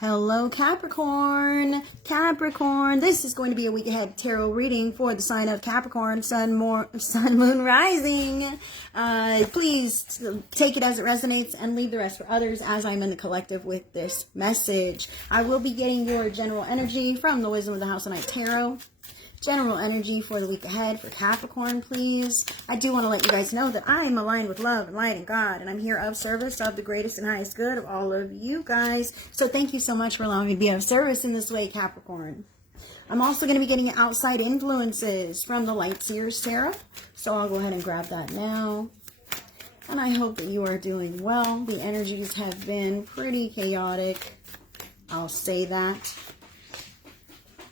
Hello, Capricorn. Capricorn, this is going to be a week ahead tarot reading for the sign of Capricorn, sun, moon, rising. Please take it as it resonates and leave the rest for others as I'm in the collective with this message. I will be getting your general energy from the Wisdom of the House of Night Tarot. General energy for the week ahead for Capricorn, please. I do want to let you guys know that I am aligned with love and light and God, and I'm here of service of the greatest and highest good of all of you guys. So thank you so much for allowing me to be of service in this way, Capricorn. I'm also going to be getting outside influences from the Light Seers Tarot, so I'll go ahead and grab that now. And I hope that you are doing well. The energies have been pretty chaotic. I'll say that.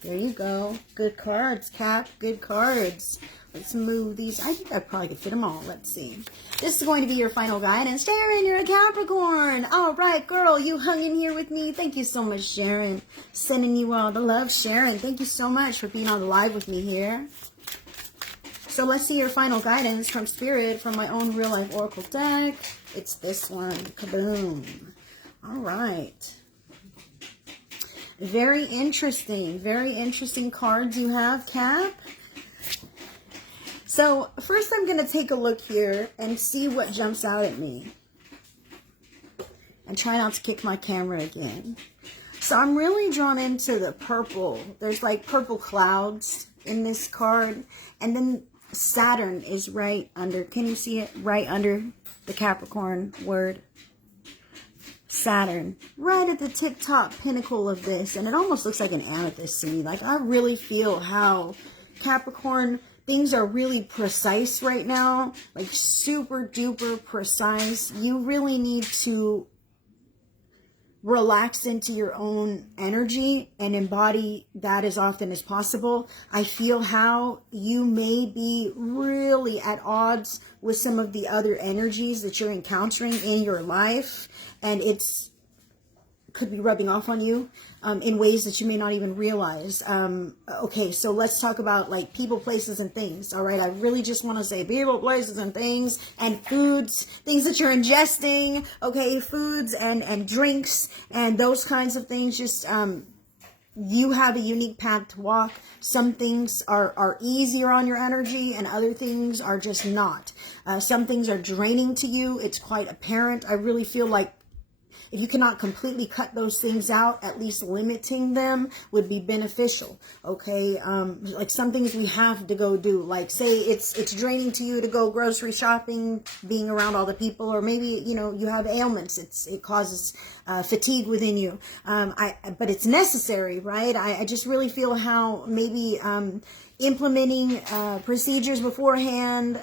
There you go. Good cards, Cap. Good cards. Let's move these. I think I probably could fit them all. Let's see. This is going to be your final guidance. Sharon, you're a Capricorn. All right, girl. You hung in here with me. Thank you so much, Sharon. Sending you all the love, Sharon. Thank you so much for being on the live with me here. So let's see your final guidance from Spirit from my own real life Oracle deck. It's this one. Kaboom. All right. Very interesting cards you have, Cap. So first I'm going to take a look here and see what jumps out at me. And try not to kick my camera again. So I'm really drawn into the purple. There's like purple clouds in this card. And then Saturn is right under, can you see it? Right under the Capricorn word. Saturn, right at the tip-top pinnacle of this, and it almost looks like an amethyst to me. Like, I really feel how Capricorn, things are really precise right now, like super duper precise. You really need to relax into your own energy and embody that as often as possible. I feel how you may be really at odds with some of the other energies that you're encountering in your life, and could be rubbing off on you in ways that you may not even realize. Okay, so let's talk about like people, places, and things. All right, I really just want to say people, places, and things, and foods, things that you're ingesting. Okay, foods and drinks and those kinds of things. Just you have a unique path to walk. Some things are easier on your energy and other things are just not. Some things are draining to you. It's quite apparent. I really feel like if you cannot completely cut those things out, at least limiting them would be beneficial. Okay, like some things we have to go do. Like say it's draining to you to go grocery shopping, being around all the people, or maybe you have ailments. It causes fatigue within you. But it's necessary, right? I just really feel how maybe implementing procedures beforehand,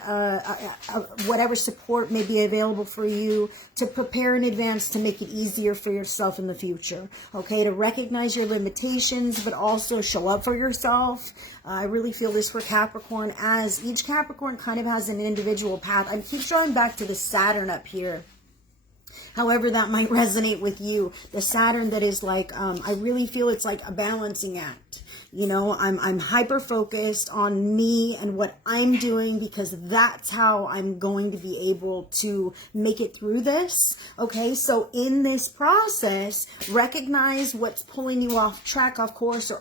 whatever support may be available for you to prepare in advance to make it easier for yourself in the future. Okay, to recognize your limitations, but also show up for yourself. I really feel this for Capricorn, as each Capricorn kind of has an individual path. I keep drawing back to the Saturn up here. However that might resonate with you. The Saturn that is like, I really feel it's like a balancing act. I'm hyper focused on me and what I'm doing because that's how I'm going to be able to make it through this. Okay, so in this process, recognize what's pulling you off track, off course, or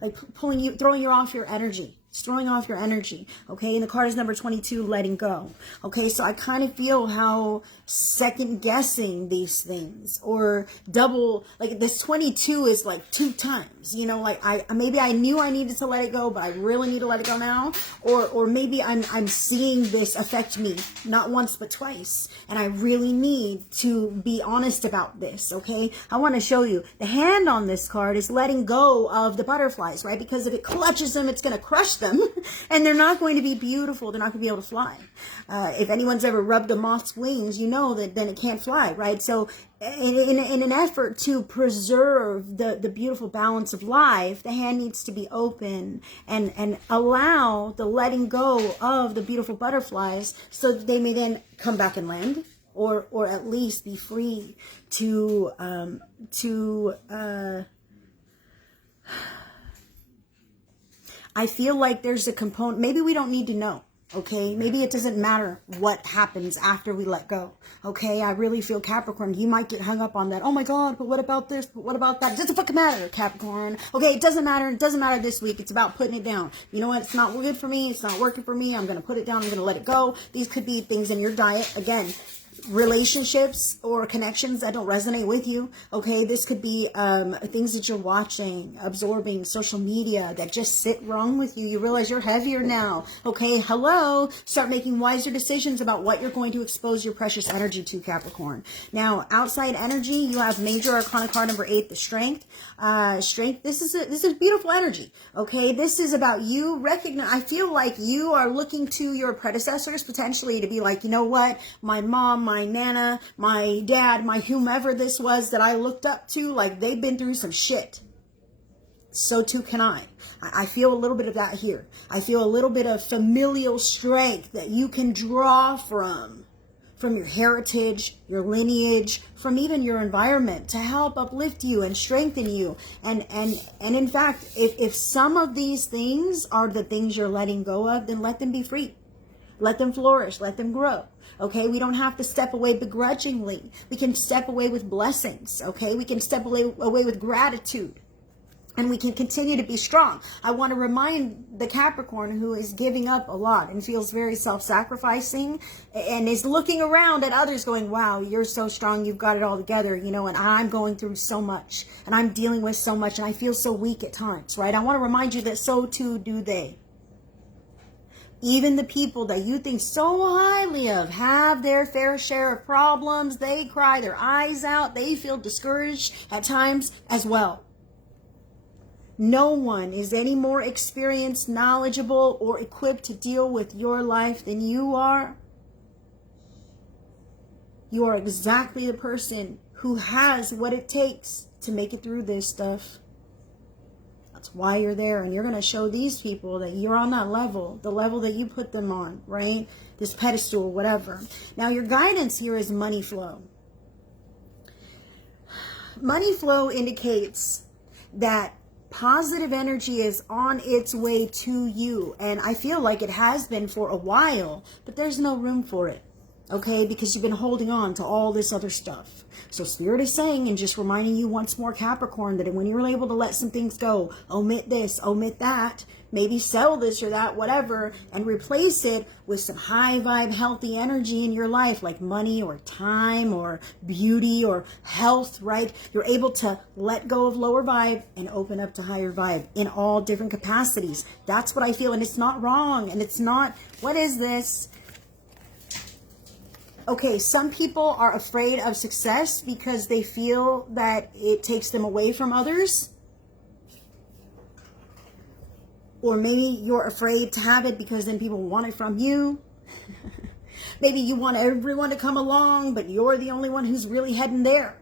like throwing you off your energy. It's throwing off your energy, okay? And the card is number 22, letting go. Okay, so I kind of feel how second guessing these things or double, like this 22 is like 2 times, like maybe I knew I needed to let it go, but I really need to let it go now. Or maybe I'm seeing this affect me not once but twice, and I really need to be honest about this, okay? I want to show you the hand on this card is letting go of the butterflies, right? Because if it clutches them, it's going to crush them and they're not going to be beautiful. They're not going to be able to fly. If anyone's ever rubbed a moth's wings, you know that then it can't fly, right? So in an effort to preserve the beautiful balance of life, the hand needs to be open and allow the letting go of the beautiful butterflies so that they may then come back and land, or at least be free to I feel like there's a component, maybe we don't need to know. Okay, maybe it doesn't matter what happens after we let go. Okay, I really feel Capricorn, you might get hung up on that. Oh my God, but what about this? But what about that? It doesn't fucking matter, Capricorn. Okay, it doesn't matter. It doesn't matter this week. It's about putting it down. You know what? It's not good for me. It's not working for me. I'm going to put it down. I'm going to let it go. These could be things in your diet. Again, relationships or connections that don't resonate with you. Okay, this could be things that you're watching, absorbing, social media that just sit wrong with you. You realize you're heavier now. Okay, hello. Start making wiser decisions about what you're going to expose your precious energy to, Capricorn. Now, outside energy, you have major arcana card number 8, the strength. Strength. This is beautiful energy. Okay, this is about you recognize. I feel like you are looking to your predecessors potentially to be like, you know what, my mom, my nana, my dad, my whomever this was that I looked up to, like they've been through some shit. So too can I. I feel a little bit of that here. I feel a little bit of familial strength that you can draw from your heritage, your lineage, from even your environment to help uplift you and strengthen you. And in fact, if some of these things are the things you're letting go of, then let them be free. Let them flourish. Let them grow. Okay, we don't have to step away begrudgingly. We can step away with blessings. Okay, we can step away with gratitude. And we can continue to be strong. I want to remind the Capricorn who is giving up a lot and feels very self-sacrificing and is looking around at others going, wow, you're so strong. You've got it all together, you know, and I'm going through so much and I'm dealing with so much and I feel so weak at times, right? I want to remind you that so too do they. Even the people that you think so highly of have their fair share of problems. They cry their eyes out. They feel discouraged at times as well. No one is any more experienced, knowledgeable, or equipped to deal with your life than you are. You are exactly the person who has what it takes to make it through this stuff. That's why you're there. And you're going to show these people that you're on that level, the level that you put them on, right? This pedestal, whatever. Now, your guidance here is money flow. Money flow indicates that positive energy is on its way to you. And I feel like it has been for a while, but there's no room for it. Okay, because you've been holding on to all this other stuff. So Spirit is saying and just reminding you once more, Capricorn, that when you're able to let some things go, omit this, omit that, maybe sell this or that, whatever, and replace it with some high vibe, healthy energy in your life, like money or time or beauty or health, right? You're able to let go of lower vibe and open up to higher vibe in all different capacities. That's what I feel. And it's not wrong. And it's not, what is this? Okay, some people are afraid of success because they feel that it takes them away from others. Or maybe you're afraid to have it because then people want it from you. Maybe you want everyone to come along, but you're the only one who's really heading there.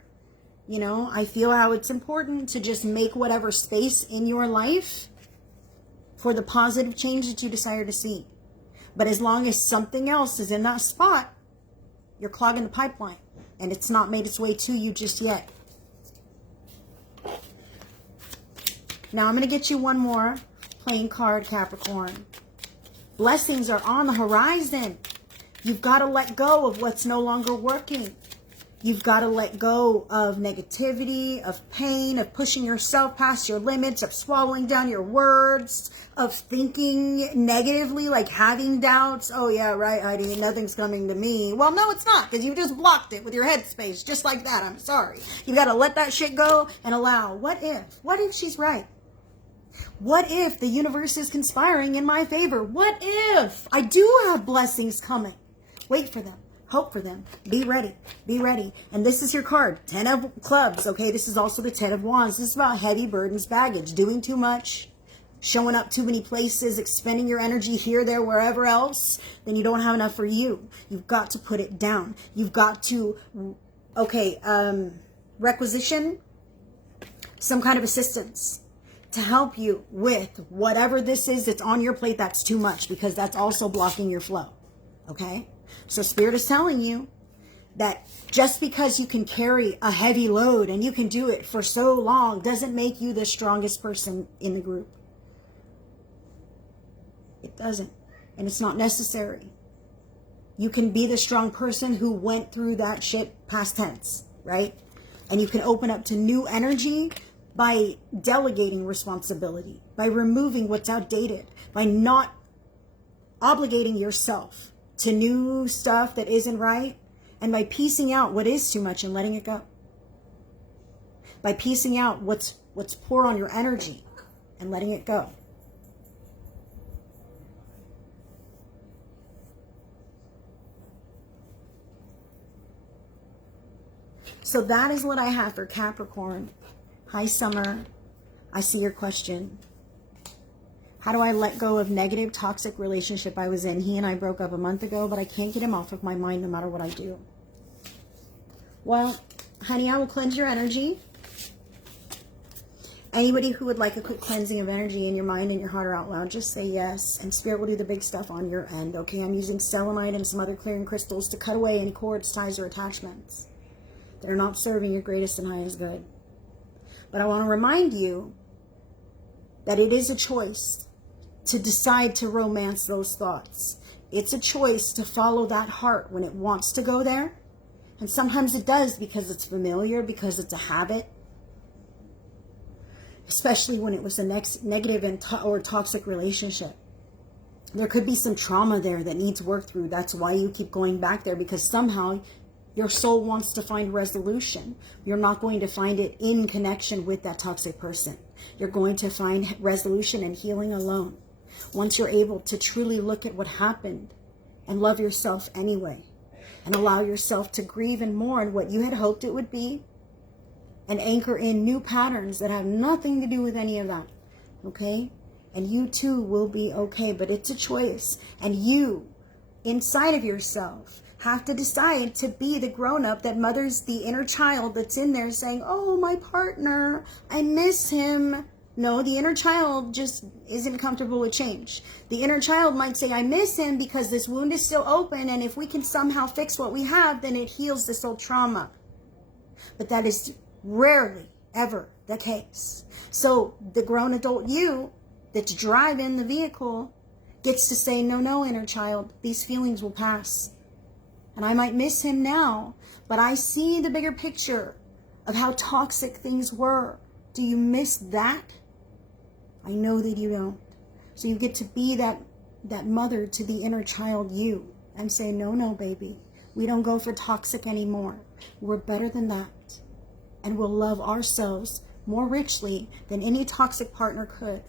You know, I feel how it's important to just make whatever space in your life for the positive change that you desire to see. But as long as something else is in that spot, you're clogging the pipeline and it's not made its way to you just yet. Now I'm going to get you one more playing card, Capricorn. Blessings are on the horizon. You've got to let go of what's no longer working. You've got to let go of negativity, of pain, of pushing yourself past your limits, of swallowing down your words, of thinking negatively, like having doubts. Oh yeah, right, Heidi, nothing's coming to me. Well, no, it's not, because you just blocked it with your headspace, just like that. I'm sorry. You got to let that shit go and allow. What if she's right? What if the universe is conspiring in my favor? What if I do have blessings coming? Wait for them. Hope for them. Be ready. Be ready. And this is your card. 10 of clubs. Okay, this is also the 10 of wands. This is about heavy burdens, baggage, doing too much, showing up too many places, expending your energy here, there, wherever else. Then you don't have enough for you. You've got to put it down. You've got to, requisition some kind of assistance to help you with whatever this is that's on your plate that's too much, because that's also blocking your flow. Okay? So Spirit is telling you that just because you can carry a heavy load and you can do it for so long doesn't make you the strongest person in the group. It doesn't. And it's not necessary. You can be the strong person who went through that shit past tense, right? And you can open up to new energy by delegating responsibility, by removing what's outdated, by not obligating yourself to new stuff that isn't right, and by piecing out what is too much and letting it go. By piecing out what's poor on your energy and letting it go. So that is what I have for Capricorn. Hi, Summer. I see your question. How do I let go of negative, toxic relationship I was in? He and I broke up a month ago, but I can't get him off of my mind no matter what I do. Well, honey, I will cleanse your energy. Anybody who would like a quick cleansing of energy in your mind and your heart or out loud, just say yes. And Spirit will do the big stuff on your end, okay? I'm using selenite and some other clearing crystals to cut away any cords, ties, or attachments that are not serving your greatest and highest good. But I want to remind you that it is a choice to decide to romance those thoughts. It's a choice to follow that heart when it wants to go there. And sometimes it does because it's familiar, because it's a habit. Especially when it was a negative or toxic relationship. There could be some trauma there that needs work through. That's why you keep going back there, because somehow your soul wants to find resolution. You're not going to find it in connection with that toxic person. You're going to find resolution and healing alone. Once you're able to truly look at what happened and love yourself anyway, and allow yourself to grieve and mourn what you had hoped it would be, and anchor in new patterns that have nothing to do with any of that, okay? And you too will be okay, but it's a choice. And you, inside of yourself, have to decide to be the grown-up that mothers the inner child that's in there saying, oh, my partner, I miss him. No, the inner child just isn't comfortable with change. The inner child might say, I miss him because this wound is still open, and if we can somehow fix what we have, then it heals this old trauma. But that is rarely ever the case. So the grown adult you that's driving the vehicle gets to say, no, inner child, these feelings will pass. And I might miss him now, but I see the bigger picture of how toxic things were. Do you miss that? I know that you don't. So you get to be that mother to the inner child you and say, no, baby, we don't go for toxic anymore. We're better than that. And we'll love ourselves more richly than any toxic partner could.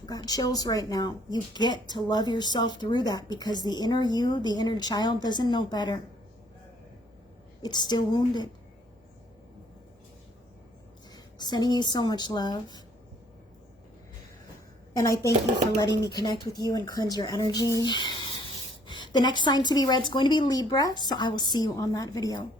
I've got chills right now. You get to love yourself through that, because the inner you, the inner child, doesn't know better. It's still wounded. Sending you so much love. And I thank you for letting me connect with you and cleanse your energy. The next sign to be read is going to be Libra, so I will see you on that video.